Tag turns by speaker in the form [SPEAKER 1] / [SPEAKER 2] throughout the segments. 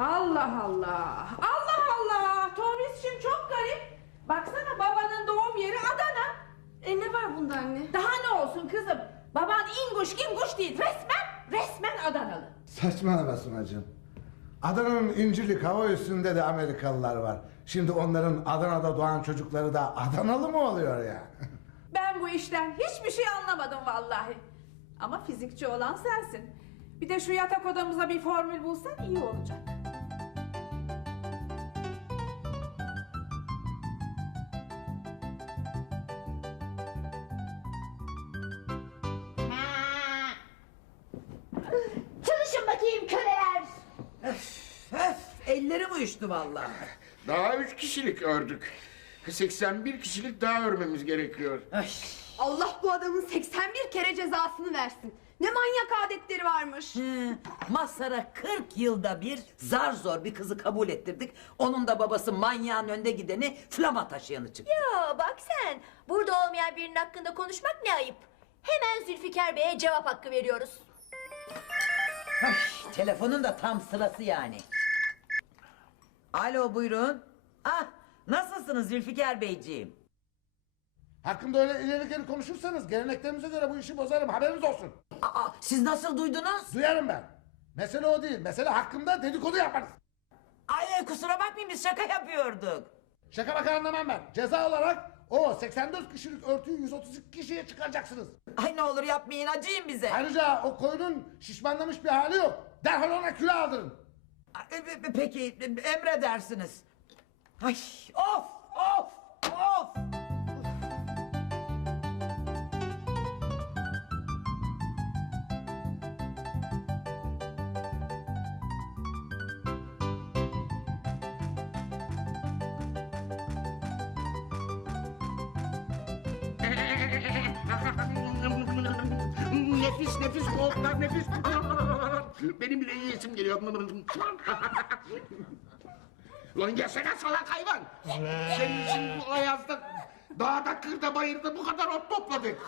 [SPEAKER 1] Allah Allah. Allah Allah. Tomris'cim çok garip. Baksana babanın doğum yeri Adana.
[SPEAKER 2] E ne var bunda anne?
[SPEAKER 1] Daha ne olsun kızım? Baban inguş ginguş değil. Resmen, resmen Adanalı.
[SPEAKER 3] Saçmalama Sunacığım. Adana'nın İncirlik hava üstünde de Amerikalılar var. Şimdi onların Adana'da doğan çocukları da Adanalı mı oluyor ya?
[SPEAKER 1] Ben bu işten hiçbir şey anlamadım vallahi. Ama fizikçi olan sensin. Bir de şu yatak odamıza bir formül bulsan iyi olacak.
[SPEAKER 4] Ellerim uyuştu vallahi.
[SPEAKER 5] Daha üç kişilik ördük. 81 kişilik daha örmemiz gerekiyor.
[SPEAKER 4] Ay,
[SPEAKER 2] Allah bu adamın 81 kere cezasını versin. Ne manyak adetleri varmış.
[SPEAKER 4] hı, Mazhar'a 40 yılda bir zar zor bir kızı kabul ettirdik. Onun da babası manyağın önde gideni flama taşıyanı çıktı.
[SPEAKER 6] Ya bak sen, burada olmayan birinin hakkında konuşmak ne ayıp. Hemen Zülfikar Bey'e cevap hakkı veriyoruz.
[SPEAKER 4] Ay, telefonun da tam sırası yani. Alo buyurun. Ah nasılsınız Zülfikar Beyciğim?
[SPEAKER 3] Hakkında öyle ileri geri konuşursanız geleneklerimize göre bu işi bozarım haberiniz olsun.
[SPEAKER 4] Aa, siz nasıl duydunuz?
[SPEAKER 3] Duyarım ben. Mesele o değil. Mesele hakkında dedikodu yaparız.
[SPEAKER 4] Ay kusura bakmayın biz şaka yapıyorduk.
[SPEAKER 3] Şaka baka anlamam ben. Ceza olarak o 84 kişilik örtüyü 132 kişiye çıkaracaksınız.
[SPEAKER 4] Ay ne olur yapmayın acıyın bize.
[SPEAKER 3] Ayrıca o koyunun şişmanlamış bir hali yok. Derhal ona kilo aldırın.
[SPEAKER 4] Ay, e, e, Peki e, emredersiniz. Ay of of of.
[SPEAKER 5] nefis nefis koltuklar nefis. Benim bile yiyesim geliyor. Lan yesene salak hayvan. Senin için bu ayazda dağda kırda bayırda bu kadar ot topladık.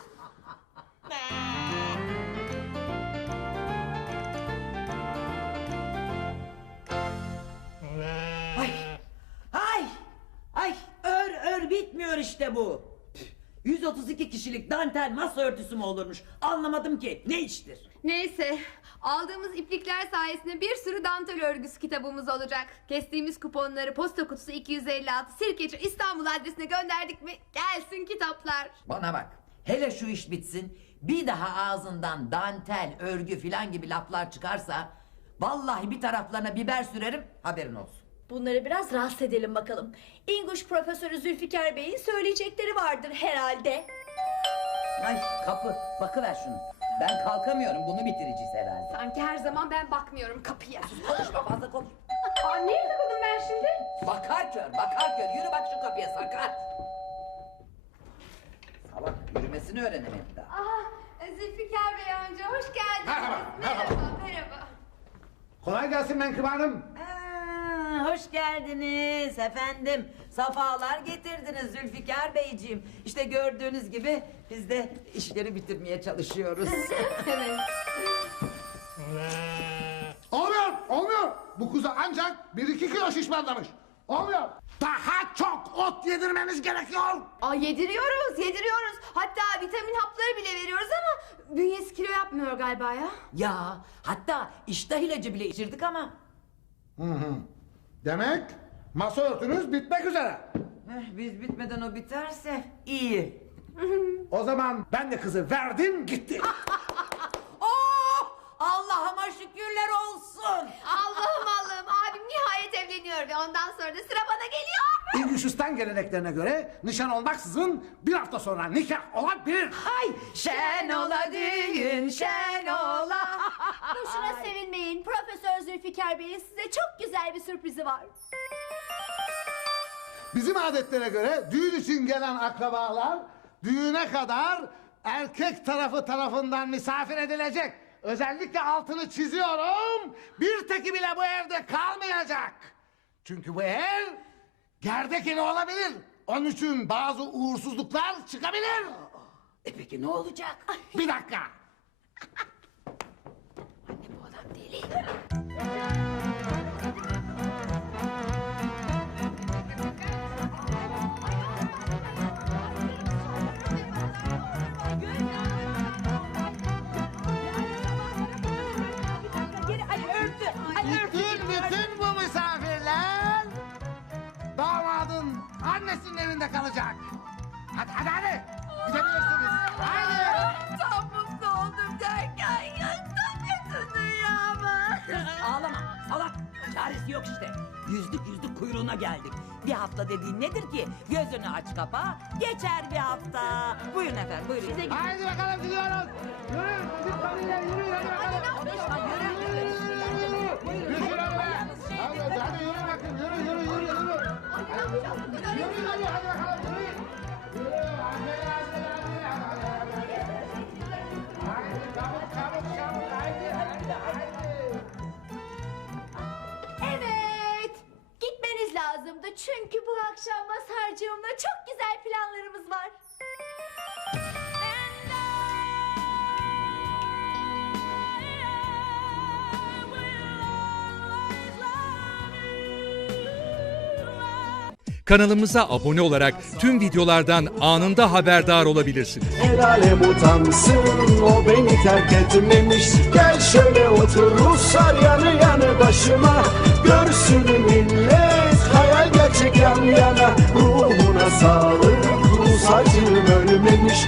[SPEAKER 4] Ay ay ay ör ör bitmiyor işte bu. Tüh, 132 kişilik dantel masa örtüsü mü olurmuş? Anlamadım ki. Ne iştir?
[SPEAKER 2] Neyse aldığımız iplikler sayesinde bir sürü dantel örgüsü kitabımız olacak. Kestiğimiz kuponları posta kutusu 256 Sirkeci İstanbul adresine gönderdik mi gelsin kitaplar.
[SPEAKER 4] Bana bak. Hele şu iş bitsin. Bir daha ağzından dantel, örgü filan gibi laflar çıkarsa... ...vallahi bir taraflarına biber sürerim haberin olsun.
[SPEAKER 6] Bunları biraz rahatsız edelim bakalım. İnguş Profesörü Zülfikar Bey'in söyleyecekleri vardır herhalde.
[SPEAKER 4] Ay kapı bakıver şunu. Ben kalkamıyorum bunu bitireceğiz herhalde.
[SPEAKER 2] Sanki her zaman ben bakmıyorum kapıya.
[SPEAKER 4] Konuşma fazla konuş.
[SPEAKER 2] Aa, neye takıldım ben şimdi?
[SPEAKER 4] Bakar kör bakar kör yürü bak şu kapıya sakat. Salak yürümesini öğrenemedi daha.
[SPEAKER 2] Aa, Zülfikar Bey amca hoş geldiniz.
[SPEAKER 3] Merhaba, merhaba.
[SPEAKER 2] merhaba. merhaba.
[SPEAKER 3] Kolay gelsin Menkıbe Hanım.
[SPEAKER 4] Aa, hoş geldiniz efendim. Safalar getirdiniz Zülfikar Beyciğim. İşte gördüğünüz gibi biz de işleri bitirmeye çalışıyoruz.
[SPEAKER 2] Evet.
[SPEAKER 3] Olmuyor, olmuyor. Bu kuzu ancak bir iki kilo şişmanlamış. Olmuyor. Daha çok ot yedirmeniz gerekiyor.
[SPEAKER 2] Aa, yediriyoruz, yediriyoruz. Hatta vitamin hapları bile veriyoruz ama bünyesi kilo yapmıyor galiba ya.
[SPEAKER 4] ya hatta iştah ilacı bile içirdik ama.
[SPEAKER 3] Hı hı. Demek masa örtünüz bitmek üzere.
[SPEAKER 4] Eh, biz bitmeden o biterse iyi.
[SPEAKER 3] O zaman ben de kızı verdim gitti.
[SPEAKER 4] Oh! Allah'ıma şükürler olsun.
[SPEAKER 2] Allah'ım Allah'ım abim nihayet evleniyor ve ondan sonra da sıra bana geliyor.
[SPEAKER 3] İngilizistan geleneklerine göre nişan olmaksızın bir hafta sonra nikah olabilir.
[SPEAKER 4] Hay şen ola düğün şen ola.
[SPEAKER 6] Boşuna sevinmeyin. Profesör Zülfikar Bey'in size çok güzel bir sürprizi var.
[SPEAKER 3] Bizim adetlere göre düğün için gelen akrabalar düğüne kadar erkek tarafı tarafından misafir edilecek. Özellikle altını çiziyorum. Bir teki bile bu evde kalmayacak. Çünkü bu ev gerdek evi olabilir. Onun için bazı uğursuzluklar çıkabilir.
[SPEAKER 4] E peki ne olacak?
[SPEAKER 3] Bir dakika.
[SPEAKER 4] yok işte. Yüzlük yüzlük kuyruğuna geldik. Bir hafta dediğin nedir ki? Gözünü aç kapa, geçer bir hafta. Buyurun efendim, buyurun. Size
[SPEAKER 3] Haydi bakalım gidiyoruz. Yürüyün. Çocuk famililer yürüyün hadi bakalım. Yürü yürü yürü. Yürü Hadi hadi yürü bakın yürü yürü yürü yürü. Yürü
[SPEAKER 6] çünkü bu akşam Masarcığımla çok güzel planlarımız var.
[SPEAKER 7] Kanalımıza abone olarak tüm videolardan anında haberdar olabilirsiniz.
[SPEAKER 8] El alem utansın o beni terk etmemiş Gel şöyle otur Ruslar yanı yanı başıma Görsün millet gerçek yan yana Ruhuna sağlık. Rus acım ölmemiş